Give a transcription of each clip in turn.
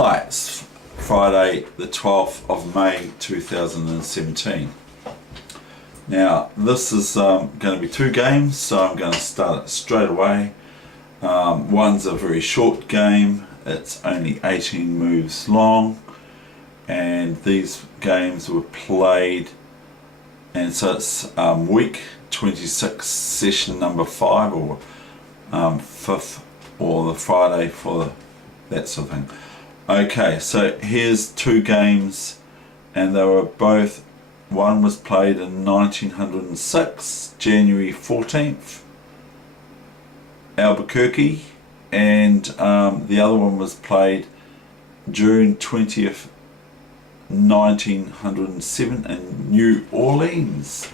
Hi, it's Friday the 12th of May 2017. Now this is going to be two games, so I'm going to start it straight away. One's a very short game, it's only 18 moves long, and these games were played, and so it's week 26, session number 5 or 5th, or the Friday for that sort of thing. Okay, so here's two games, and they were both, one was played in 1906, January 14th, Albuquerque, and the other one was played June 20th, 1907 in New Orleans.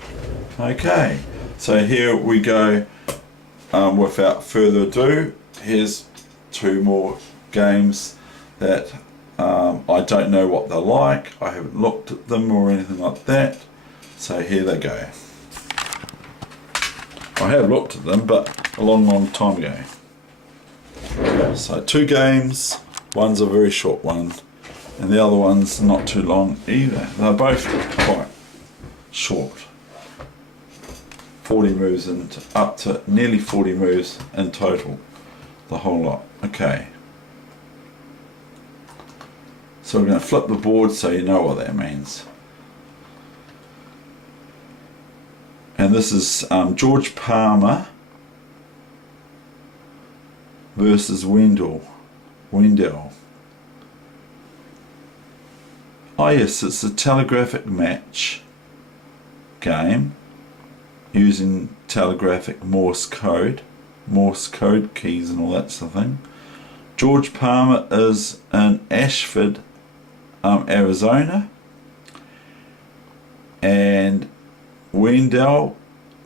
Okay, so here we go. Without further ado, here's two more games that I don't know what they're like. I haven't looked at them or anything like that, so here they go. I have looked at them, but a long time ago. So two games, one's a very short one and the other one's not too long either. They're both quite short, 40 moves and up to nearly 40 moves in total, the whole lot. Okay, so we're going to flip the board so you know what that means. And this is George Palmer versus Wendell. Oh yes, it's a telegraphic match game using telegraphic Morse code keys and all that sort of thing. George Palmer is in Ashford, Arizona, and Wendell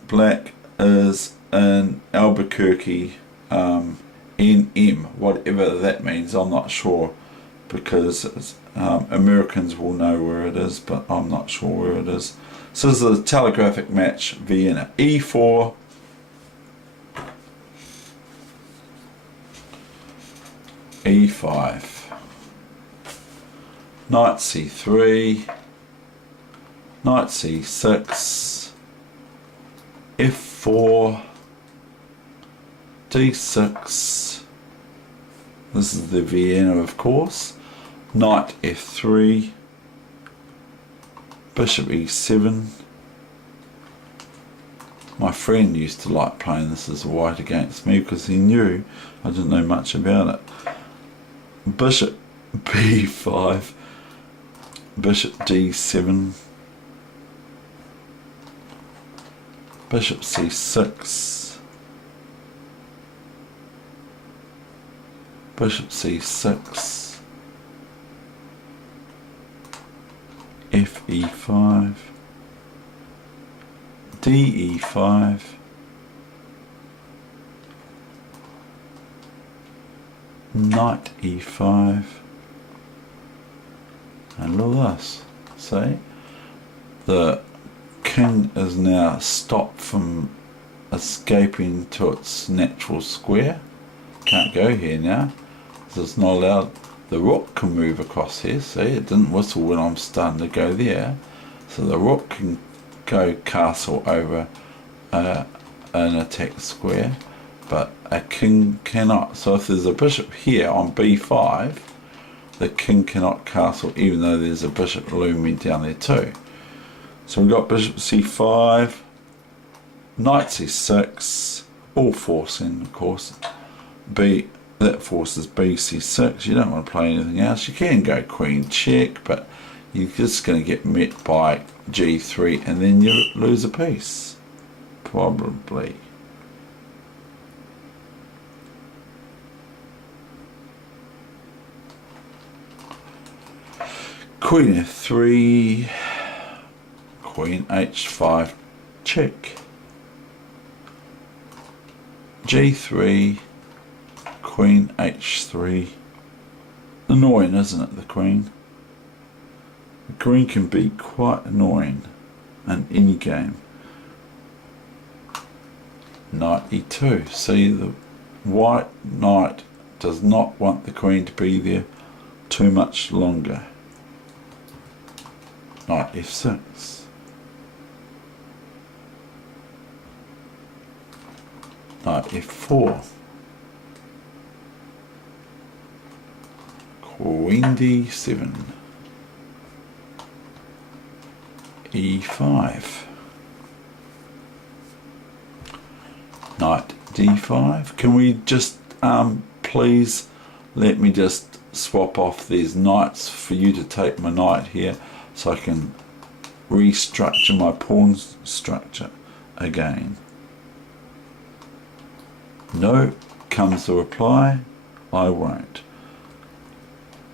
Black is in Albuquerque, NM, whatever that means. I'm not sure, because Americans will know where it is, but I'm not sure where it is. So this is a telegraphic match, Vienna. E4, E5, Knight C3, Knight C6, F4, D6, this is the Vienna of course, Knight F3, Bishop E7. My friend used to like playing this as a white against me because he knew I didn't know much about it. Bishop B5, Bishop D7, Bishop C6, Bishop C6, Fe5, De5, Knight E5, and look at this. See, the king is now stopped from escaping to its natural square. Can't go here now, so it's not allowed. The rook can move across here. See, it didn't whistle when I'm starting to go there, so the rook can go castle over an attack square, but a king cannot. So if there's a bishop here on b5, the king cannot castle, even though there's a bishop looming down there too. So we've got bishop c5, knight c6, all forcing of course. That forces bc6. You don't want to play anything else. You can go queen check, but you're just going to get met by g3 and then you lose a piece, probably. Queen f3, queen h5 check, g3, queen h3. Annoying, isn't it, the queen? The queen can be quite annoying in any game. Knight e2. See, the white knight does not want the queen to be there, too much longer. Knight f6. Knight f4. Queen d7. e5. Knight d5. Can we just please let me just swap off these knights for you to take my knight here so I can restructure my pawn structure again. No, comes the reply, I won't.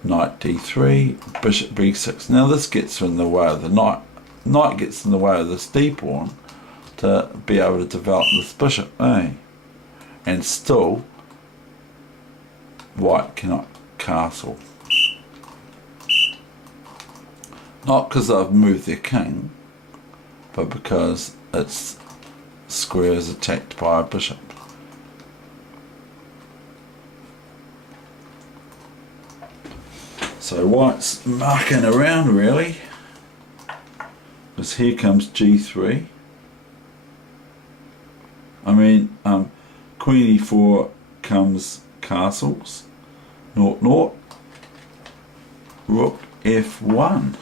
Knight d3, bishop b6. Now this gets in the way of the knight. Knight gets in the way of this d pawn to be able to develop this bishop, and still white cannot castle. Not because I've moved their king, but because its square is attacked by a bishop. So white's mucking around really, because here comes g3. I mean, queen e4 comes castles, 0-0, rook f1.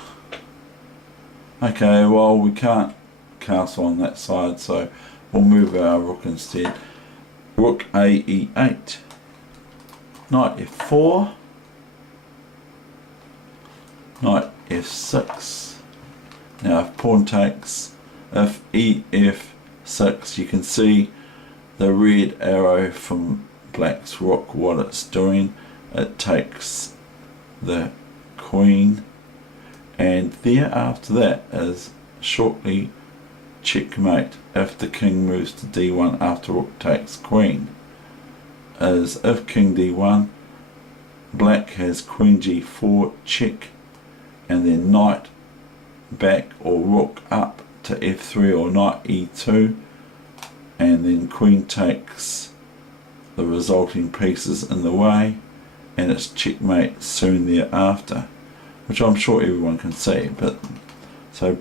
Okay, well we can't castle on that side, so we'll move our rook instead. Rook a e8, knight f4, knight f6. Now if pawn takes, if ef6, you can see the red arrow from black's rook, what it's doing. It takes the queen, and there after that is shortly checkmate if the king moves to d1 after rook takes queen. As if king d1, black has queen g4 check, and then knight back or rook up to f3 or knight e2, and then queen takes the resulting pieces in the way, and it's checkmate soon thereafter, which I'm sure everyone can see. But so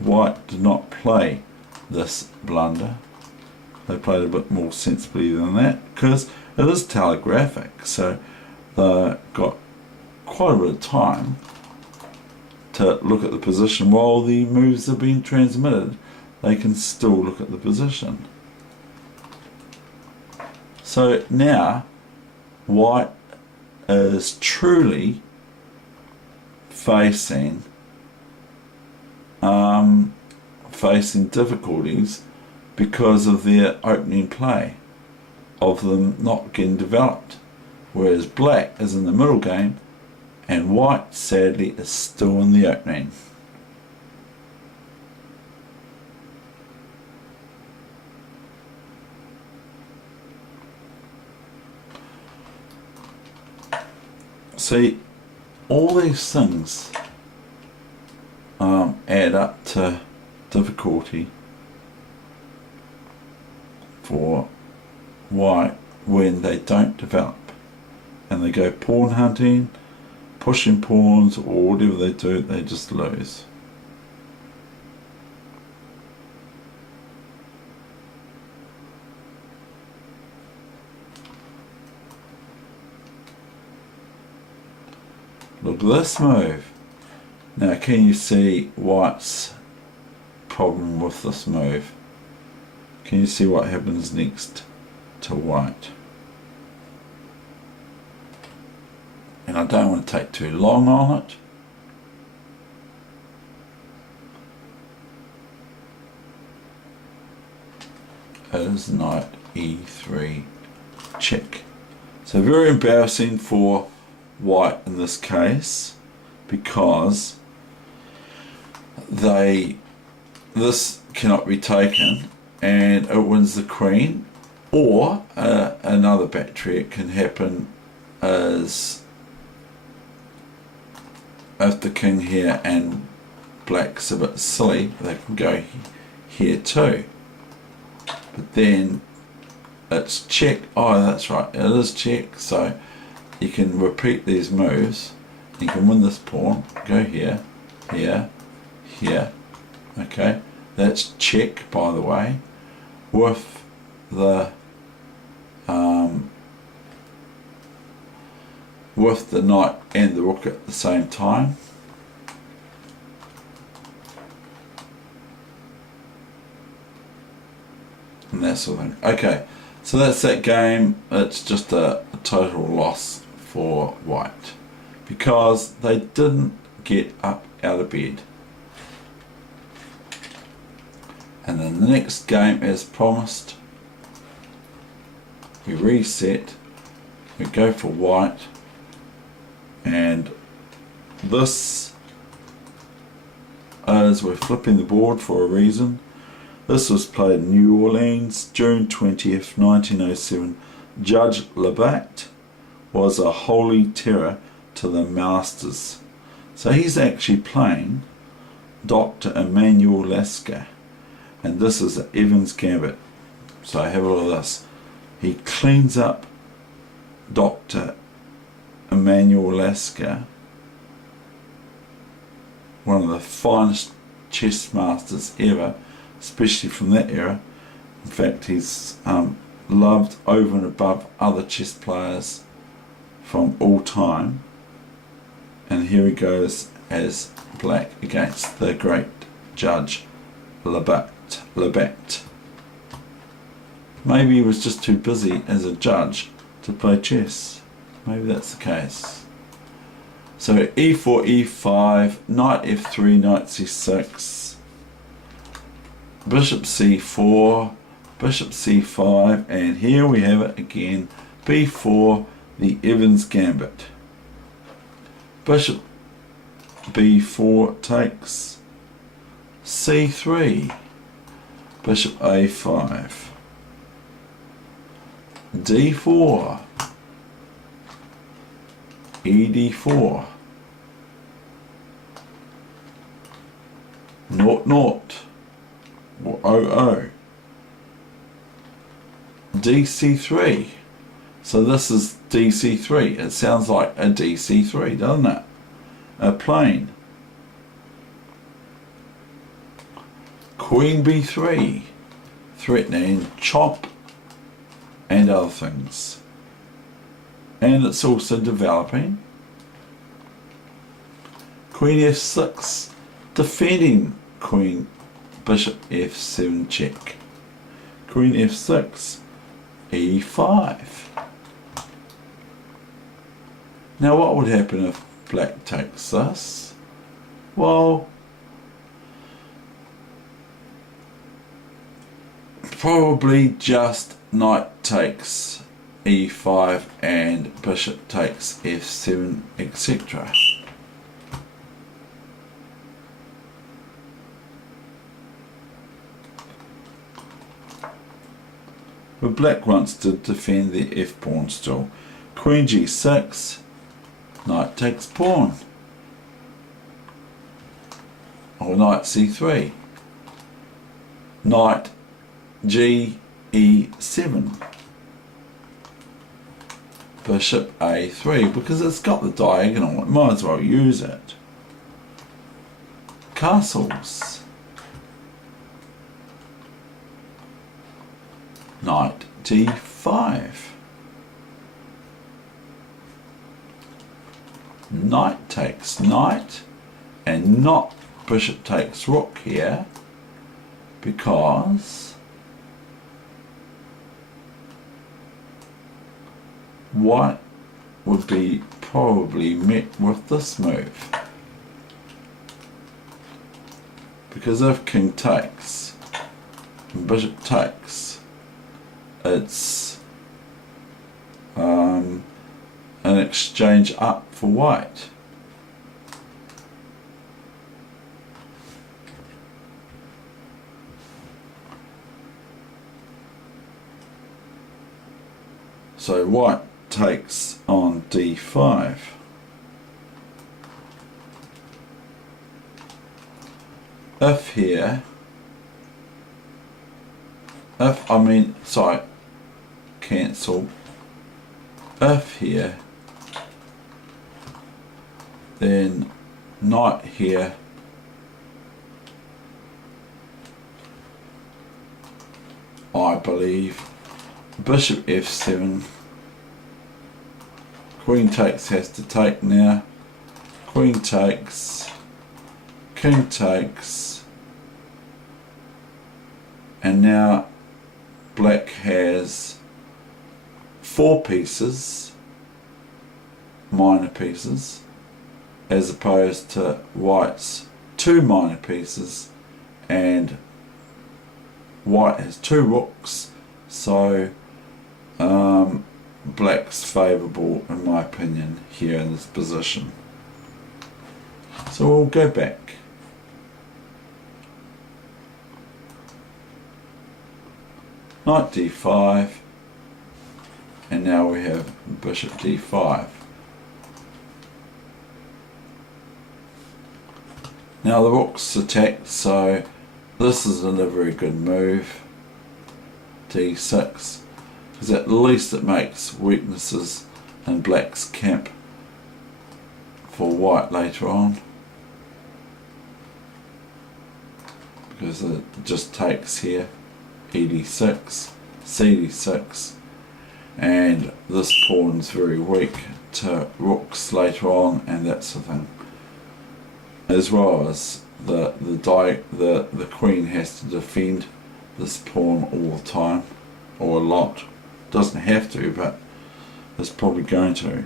white did not play this blunder. They played a bit more sensibly than that, because it is telegraphic, so they got quite a bit of time to look at the position. While the moves are being transmitted, they can still look at the position. So now white is truly facing difficulties because of their opening play, of them not getting developed, whereas black is in the middle game and white sadly is still in the opening. See, all these things add up to difficulty for white when they don't develop and they go pawn hunting, pushing pawns, or whatever they do, they just lose. Look at this move. Now can you see white's problem with this move? Can you see what happens next to white? And I don't want to take too long on it. It is knight e3 check. So very embarrassing for white in this case, because this cannot be taken and it wins the queen. Or another battery it can happen is if the king here and black's a bit silly, they can go here too, but then it's check. Oh, that's right, it is check, so you can repeat these moves. You can win this pawn. Go here, here, here. Okay, that's check, by the way, with the knight and the rook at the same time. And that sort of thing. Okay, so that's that game. It's just a total loss for white because they didn't get up out of bed. And then the next game, as promised, we reset, we go for white, and this is, we're flipping the board for a reason. This was played in New Orleans, June 20th, 1907. Judge Labatt was a holy terror to the masters. So he's actually playing Dr. Emmanuel Lasker, and this is an Evans Gambit. So have a look at this. He cleans up Dr. Emmanuel Lasker, one of the finest chess masters ever, especially from that era. In fact, he's loved over and above other chess players from all time. And here he goes as black against the great Judge Labatt. Maybe he was just too busy as a judge to play chess. Maybe that's the case. So e4, e5, knight f3, knight c6, bishop c4, bishop c5, and here we have it again, b4, the Evans Gambit. Bishop b4 takes, c3, bishop a5, d4, ed4, naught naught, or 00, dc3. So this is dc3. It sounds like a dc3, doesn't it? A plane. Queen b3, threatening chop and other things. And it's also developing. Queen f6, defending queen, bishop f7 check. Queen f6, e5. Now what would happen if black takes this? Well, probably just knight takes e5 and bishop takes f7, etc. But black wants to defend the f pawn still. Queen g6, knight takes pawn, or knight c3, knight g e7, bishop a3, because it's got the diagonal, it might as well use it. Castles, knight d5, knight takes knight, and not bishop takes rook here, because white would be probably met with this move, because if king takes and bishop takes, it's an exchange up for white. So white takes on d5. If here, cancel. If here, Then knight here, I believe. Bishop f7. Queen takes, has to take now. Queen takes. King takes. And now black has 4 pieces, minor pieces, as opposed to white's 2 minor pieces, and white has 2 rooks, so black's favourable in my opinion here in this position. So we'll go back. Knight d5, and now we have bishop d5. Now the rook's attacked, so this isn't a very good move. d6, because at least it makes weaknesses in black's camp for white later on, because it just takes here. ed6, cd6, and this pawn's very weak to rooks later on, and that's the thing. As well as the queen has to defend this pawn all the time, or a lot. Doesn't have to, but it's probably going to.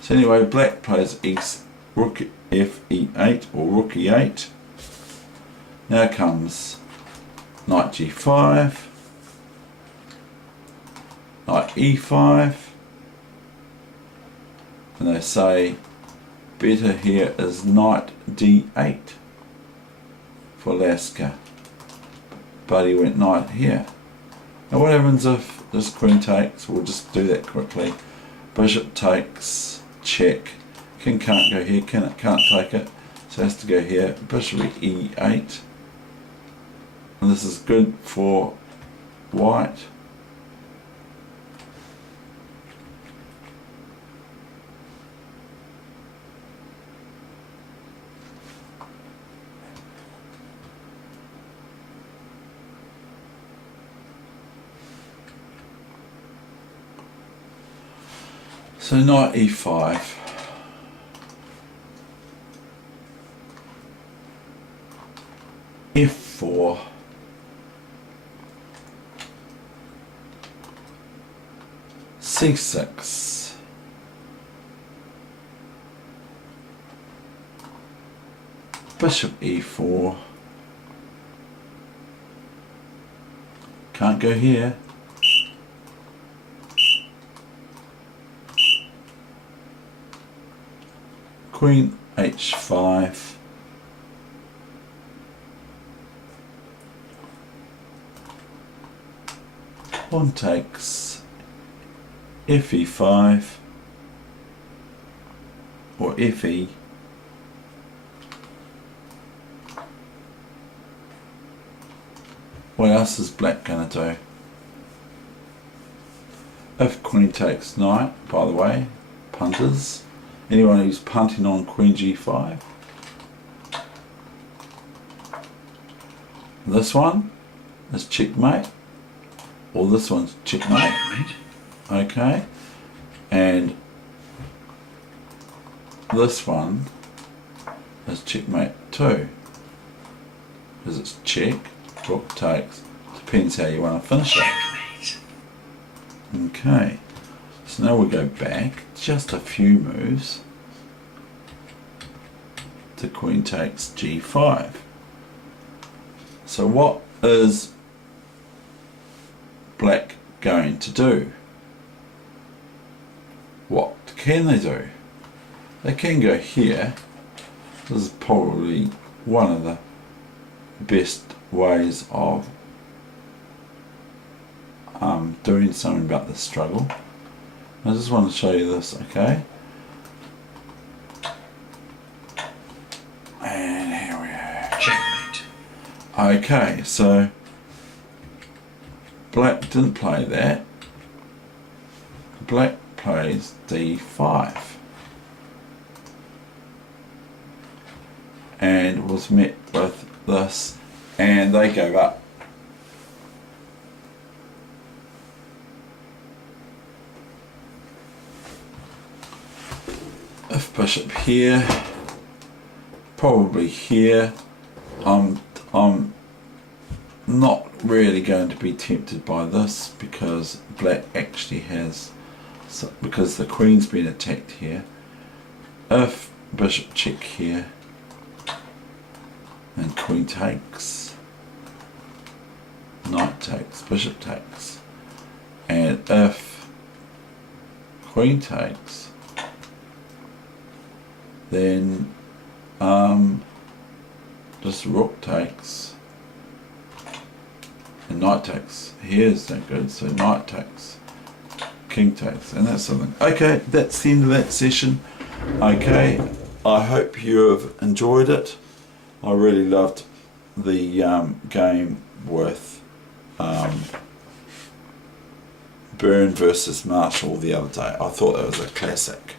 So anyway, black plays rook f8 or rook e8. Now comes knight g5, knight e5, and they say better here is knight d8 for Lasker, but he went knight here. Now what happens if this queen takes? We'll just do that quickly. Bishop takes, check. King can't go here, can't take it, so it has to go here. Bishop e8. And this is good for white. So knight e5. f4. c6, bishop e4, can't go here, queen h5, pawn takes, fe5 or fe, what else is black going to do? If queen takes knight, by the way, punters, anyone who's punting on queen g5, this one is checkmate, or this one's checkmate. Okay, and this one is checkmate too, because it's check, rook takes, depends how you want to finish it. Okay, so now we go back just a few moves to queen takes g5. So what is black going to do? What can they do? They can go here. This is probably one of the best ways of doing something about this struggle. I just want to show you this, okay? And here we are. Checkmate. Okay, so black didn't play that. Black plays d5. and was met with this, and they gave up. If bishop here, probably here, I'm not really going to be tempted by this, because black actually has, because the queen's been attacked here. If bishop check here and queen takes, knight takes, bishop takes, and if queen takes, then just rook takes and knight takes. Here's no good, so knight takes, king takes, and that's something. Okay, that's the end of that session. Okay, I hope you have enjoyed it. I really loved the game with Byrne versus Marshall the other day. I thought that was a classic.